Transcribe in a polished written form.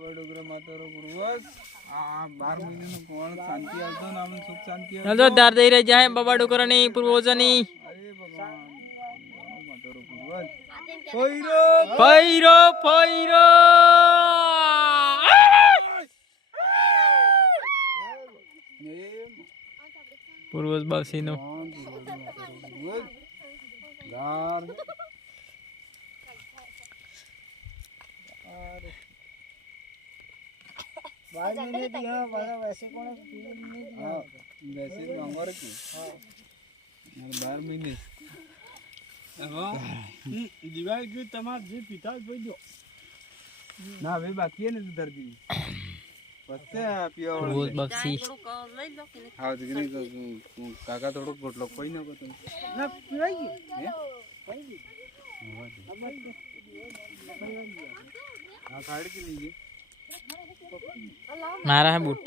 डोगरा मातारो पूर्वज आ 12 મહિનાનું કોણ શાંતિ આલતો ને આપણે સુખ શાંતિ હલો દાર દઈ રહી જાય બાબા ડોકરાની પૂર્વજની અરે ભગવાન માતારો પૂર્વજ ફઈરો ફઈરો ફઈરો પૂર્વજ બાસીનો दार बाद में नहीं दिया वाला वैसे कौन नहीं दिया वैसे भी हमारे की हां 12 महीने अब दिवाल की तमार जे पिता बोल दो ना वे बाकी है ना उधर दी पत्ते पियो પૂર્વજ બાસી हां दिगने काका थोड़ो गोटलो कोई ना को तुम ना पिवाई है हां काट के लीजिए मारा है बूट